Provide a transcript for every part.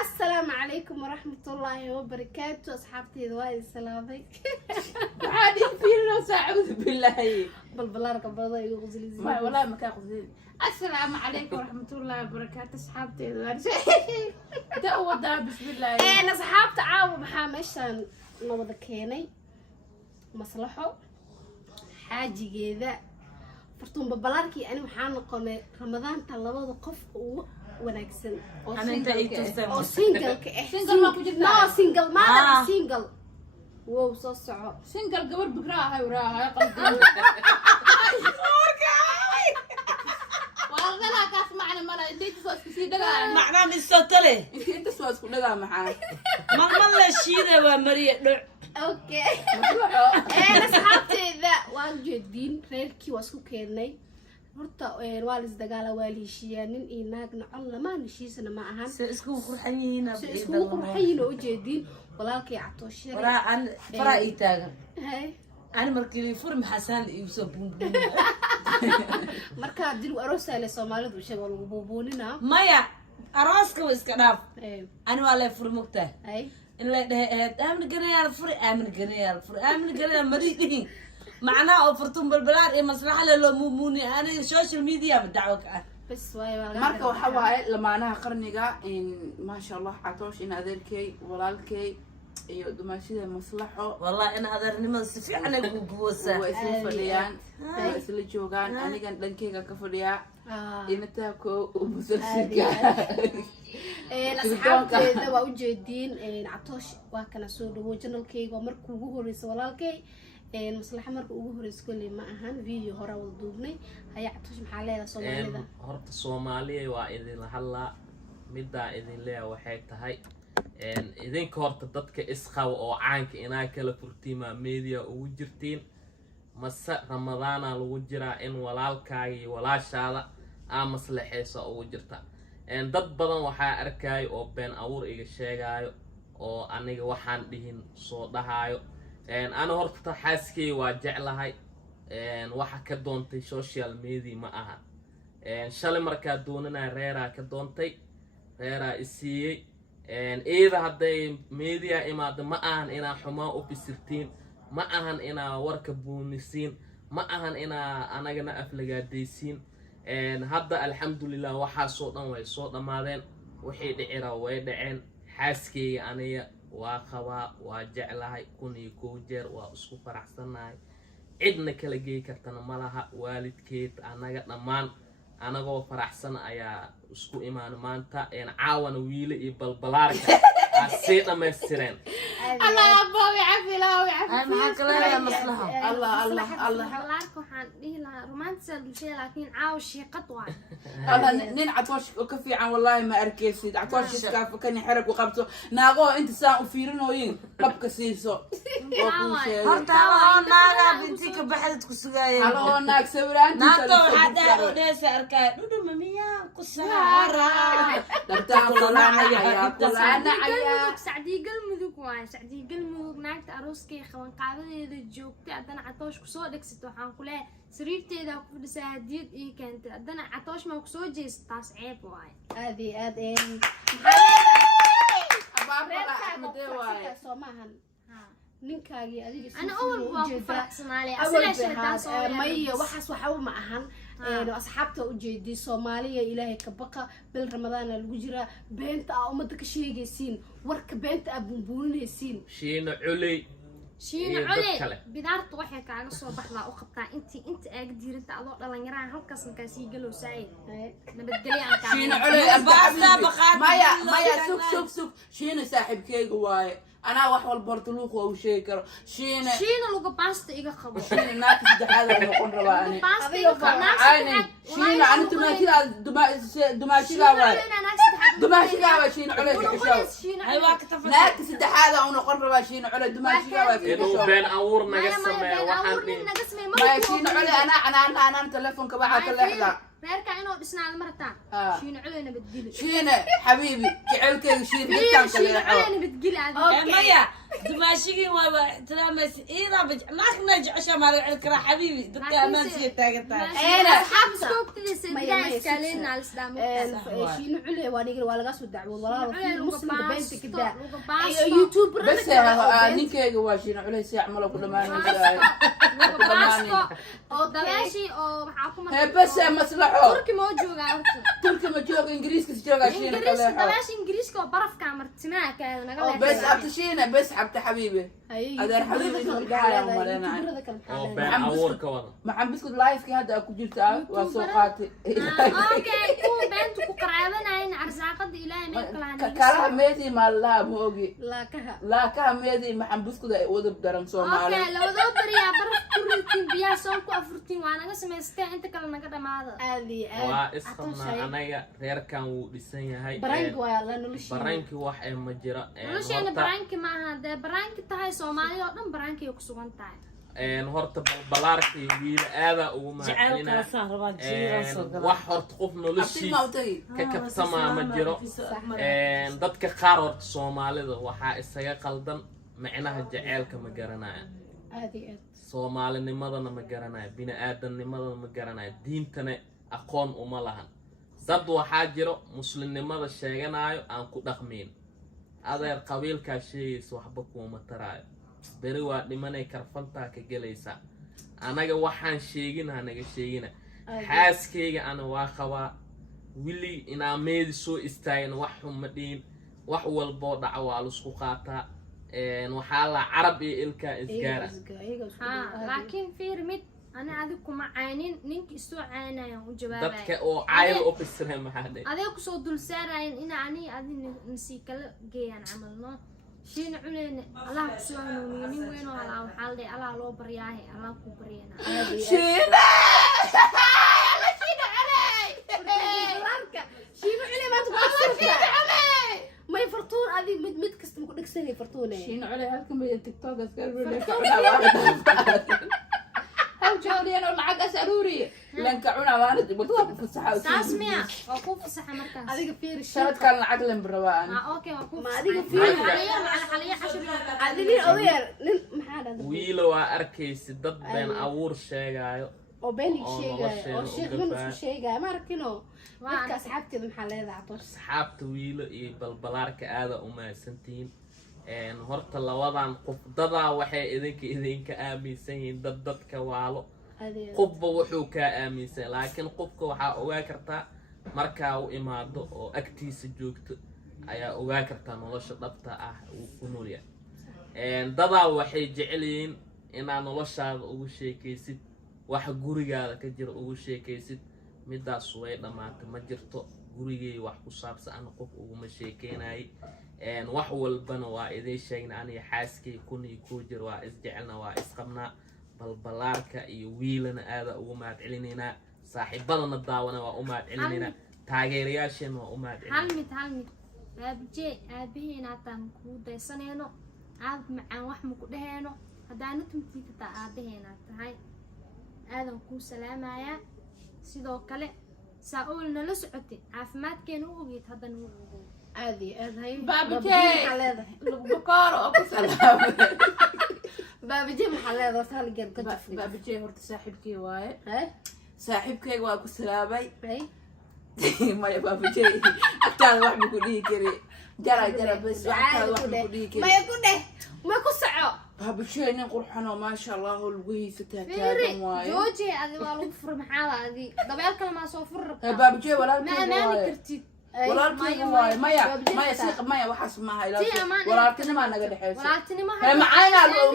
السلام عليكم ورحمة الله وبركاته أصحابتي ذوالي السلامي عادي فينا ساعود بالله بالبلارك بضا يغزلي زي ما والله ما كان غزيل. السلام عليكم ورحمة الله وبركاته أصحابتي ذوالي دعوة بسم الله. أنا أصحابتي عاوة محامشان نوضا كيني مصلحه حاجي جيدا فرتون ببلاركي أنا محانا قومي رمضان طلبوا قف ونكسن أنا أنت إيه أو سينجل سينجل ما كنت لا سينجل ما أنا سينجل واو صوصعه سينجل قبل بكراها وراها قلبي والله لا كاسمعنا مرة أنت تسوس كسي دقا معناه مستوتله أنت تسوس كل دقا معاك ما لا شيء ومريء اوكي انا صحابتي ذا واجدين reerkii waa isku keenay horta waa la isdagaala waa la heshiiyay nin iyo naagna alla ma heshiisana ma ahan isku qurxan yihiin isku qurxayn oo jeedin walaalkay catooshire faraan faraa taagan hay aan markii furim xasan iyo soo buunbuun marka dil aroosale Soomaalidu sheego lagu buubuunina maya arooska waa iska dhaaf aan waa la furmugtaa hay إن لا ده آمن جريال فري آمن جريال مريضين معناه أفرتم بالبلاد إيه مصلحة للموموني أنا السوشيال ميديا بدعوك بس واي marka waxa waaye lamaanaha qarniga in ma sha Allah catoosh in adeerkay walaalkay iyo dumaashida maslaxo والله أنا هذا النمط سفيع أنا جوجوسة way isla fadhiyaan way isla joogaan anigan dhankeyga ka fadhiya inta ko musalsalka asxaabteeda waa u jeedin catoosh waa kana soo dhawo channelkayga markuu ugu horeysay walaalkay maslaxa markuu ugu horeysay kulli ma ahan video hore wada duubnay haya catoosh maxaa leedahay Soomaalida horta Soomaaliya waa idin hadla midda idin leeyahay waxay tahay idinka horta dadka isqaw oo caanka inaa kala furtiima media ugu jirtiin masa ramadaana lagu jiraa in walaalkaaga iyo walaashaada aa maslaxayso ugu jirta dad badan waxaa arkay oo been abuur iga sheegayo oo aniga waxaan dhihin soo dhahayo ana horta xaaskay waa jeclahay waxa ka doontay social media ma aha shalay markaa doonana reeraa ka doontay reeraa isiiyay إذا هذي ميديا إما ما أهن إنا حما أوبسيرتين ما أهن إنا وركبونيسين ما أهن أنا جنا أفلقا ديسين هذا الحمد لله وحى صوتنا وصوتنا ماذن وحيد عرا ويدعين حاسكي أنا وخوا وجعلها يكون يكوجر وأسكو فرحسنا عدنا كلاجي كتنا ملها والد كيت أنا جنا مان أنا جو فرحسن أيا اسكو إيمان مانتا إن عاون ويلي بالبلاركا أسينا مسترين الله أبوي عفي لا ويعفي أنا معك لا يا مصلحة الله بلارك وحان ديه لها رومانسية الشيء لكن عاوش قطوة الله نين عطوش كفي عن والله ما أركيسي عطوش يسكاف كان يحرك وقبته ناقو أنت ساق فيرنو ين قبك سيسو هرتا ناقا بنتك بحدت كسجاية الله ناق سوران ناقو حدا وديس أركاي دودو مميا كسارة درتا قلنا عيا قلنا عيا سعدي قلمذوك واي سعدي قلمذوك ناقت أروسكي خوان قاعدة إذا جوكتي عدنا عطوش كسو دكستو حان كلها سريرتي إذا كفر سهديد إيه كانت عدنا عطوش ما كسو جيس تاس عيب واي هذه ninkaagi adiga أنا أول ما فرح سمالي أول بهاد ماي وحس وحاول معهن أصحابته وجدي Soomaaliya إلهي كبقى بالرمضان الوجرة بنت أمتك شيء جسين ورك بنت أبونبون يسين شين علي شين علي بدارت وحي كاغا soo baxda u qabtaa inta aag diirta adoo dhalinyarada halkaas ka sii galo saay nabadgelyo aan شين علي مايا سوق شين صاحبكيga waaye أنا واحد برتلوق أو شيء كرو شين لوجا باستا إيجا خبر شين ناقص دحالة نقول رباني باستا إيجا عيني شين أنا تماشي دماشي لا دماشي لا شين عليك حشاو ناقص دحالة ونقول ربا شين على دماشي لا إنه بين أور نقسم ما شين علي أنا تلفون كباحة تلحظة reerka inuu dhisnaa martaan shiin culeyna badgili shiin xabiibi jecelkeedu shiin shiin culeyna badgili maya دماشقي واحترام إيرا ناكنا جعشة ما الكرا حبيبي دكا ما نسيت تاعتها شينو علي وانيقل waa laga soo dacwo walaal muslimka beenta kida youtube بس نينكيغا waa shiin culay si acmal ku dhamaanay dabaashii oo waxaa ku هي بس مصلحه turki ma joogaa horta تركي ما جوج انجليزي جوج شيء dabaashii ingiriiska oo barafka martimaa kaada naga بس ابتشينا بس حبت حبيبي هذا حبيبي oo been abuurka wada مع بسكوت لايف هذا اكو جبتها وسوقاتي okay kuwa beenta ku qaraabanayeen arsaaqada ilaahay meel kala hanayeen كلها ميدي مال لا موغي laakaha لا كها ميدي مع بسكوت ودب درن سومالي okay labadoo bariya baraf ku ritiin biyaha soo ku afurtiin waa naga samaysteen inta kale naga dhamaada aadi waa isqabnaa anaga reerkan wuu dhisan yahay barang waa la noloshii barankii wax ee ma jira nolosheena baraanki maaha dee baraanki tahay Soomaaliya oo dhan baraanki ay ku sugan tahay horta balbalaarka iyo wiil aada ugu جعلك mahadcelina صار راجل wax horta qof noloshiisa ka kabsamaa ma jiro dadka qaar horta Soomaalida waxaa isaga qaldan macnaha jaceelka ma garanayaan aadi aad Soomaalinimadana ma garanayaan bini'aadamnimadana ma garanayaan diintana aqoon uma lahan dad waxaa jiro muslimnimada sheeganayo aan ku dhaqmin adeer qabiilka sheegaysa waxba kuma taraayo beri waa dhimanay karfantaa ka galaysa anaga waxaan sheegina naga sheegina xaaskeyga ana waa qabaa wili inaa meedi soo istaagin wax xuma dhiin wax walbo dhaca waa la isku qaataa waxaa la carab iyo ilka isgaara laakiin fiir mid ana adiga kuma caynin ninka isoo caynayaan u jawaabay dadka oo caayil u fisray maxaa dhe adiga ku soo dul saarayeen ina ani adina nasi kala geeyaan camalno shiin culeena Allah ku soo hanuuniyo nin weyn oo Allah waxa la Allah loo baryaahay Allah ku baryana شينا shiino cili ma tuqasirta may fartuun adi mid kasta ma ku dhigsanay fartuune شينا علي هلكم بالتيك توك هاو جوريان ولا عقا سروري لانك عنا وانا بطلب فسحه saas miya waa ku fasaxa markaas adiga fiir شرط كان العقل بربان okay waa ku ma adiga fiir xaliya xashir adiga odeer nin maxaa dhada wiilo waa arkaysi dad been abuur sheegaayo oo been oo sheegay oo nolosheena sheekh u min gabaa. isku sheegay ma arkino dadka asxaabteeda maxaa leedahay toos asxaabta wiilo iyo balbalaarka aada u mahadsantihiin horta labadan qof dadaa waxay idinka aaminsan yihiin dadka waalo qofba wuxuu kaa aaminsan laakiin qofka waxaa ogaa kartaa markaa u imaado oo agtiisa joogto ayaa ogaa kartaa nolosha dhabta ah uu ku nool yahay dadaa waxay jecel yihiin inaad noloshaada ugu sheekaysid wax gurigaada ka jira ugu sheekaysid midaas way dhamaatay ma jirto gurigay wax ku saabsan ana qof uguma sheekeynay wax walbana waa idin sheegna aniga xaaskay kun iyo koo jir waa isjecelna waa isqabnaa balbalaarka iyo wiilana aada ugu mahadcelinayna saaxiibadana daawana waa u mahadcelinayna taageerayaashana waa u mahadcelinayna hal mid baabje aabaheena taan ku daysanayno aad macaan wax ma ku dhaheeno hadaana tumtiita taa aabaheena tahay aadan ku salaamaya sidoo kale saa'ul nala socotay caafimaadkeena u ogeyd hadan u ogeyd aadi aad hay بابجي maxaa leedahay بكار أبو سلام baabije maxaa leedahay hal geer ka jafri بابجي هرت صاحبكي واي hay صاحبكي وأبو سلامي hay ما يا بابجي أكتر واحد بيقولي كري جرى بس أكتر واحد بيقولي كري ما ku dheh ma ku soco بابجي نقول حنا ما شاء الله الوجه fiiri ستة واي jooji adi waa lagu fur maxaa adi dabeel kale ma soo fur rabtaa بابجي ولا ma amaani kartid walaalkii waay maya siiq maya waxaas maaha walaaltinima naga dhexeyso walaaltinimo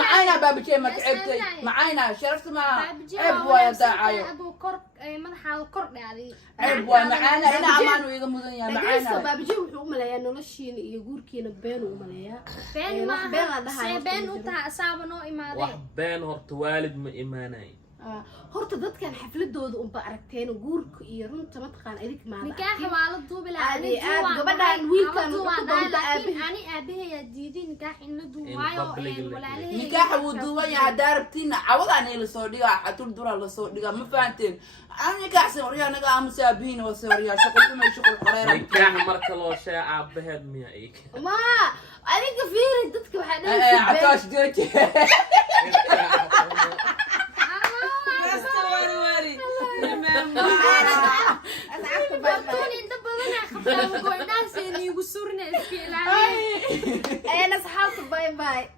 macayna baabijey ma tacebtay macayna sharafta maaha ceeb waay daacayo adu kor madaxaada kor dhacday ceeb waay macayna ina amaan iga mudan yahay dhageyso macayna baabije wuxuu u maleeyaa noloshiina iyo guurkiina been u maleeyaa been wax been la maaha dhahayo see been u tahay asaaba noo wax imaaday been horta waalid ma imaanayn horta dadkan xafladooda unba aragteen guurka iyo runta mataqaan idik maada nikaaxa waa la duubi lahaa aad gabadhan wiilkan ani aabahay diidin nikaax in la duubayo walaalahay nikaaxa wuu duuban yahay hadaa rabtiin cawadaan la soo dhigaa xatul dura la soo dhigaa ma fahanteen aan nikaaxsan wariyaa naga aamusa aabihiin waa soo wariyaa shaqo qoreera nikaax marka loo sheego aabaheed miya iik ma adiga fiiri dadka waxa dhahay ataash jeje أنا أصحابك باي باي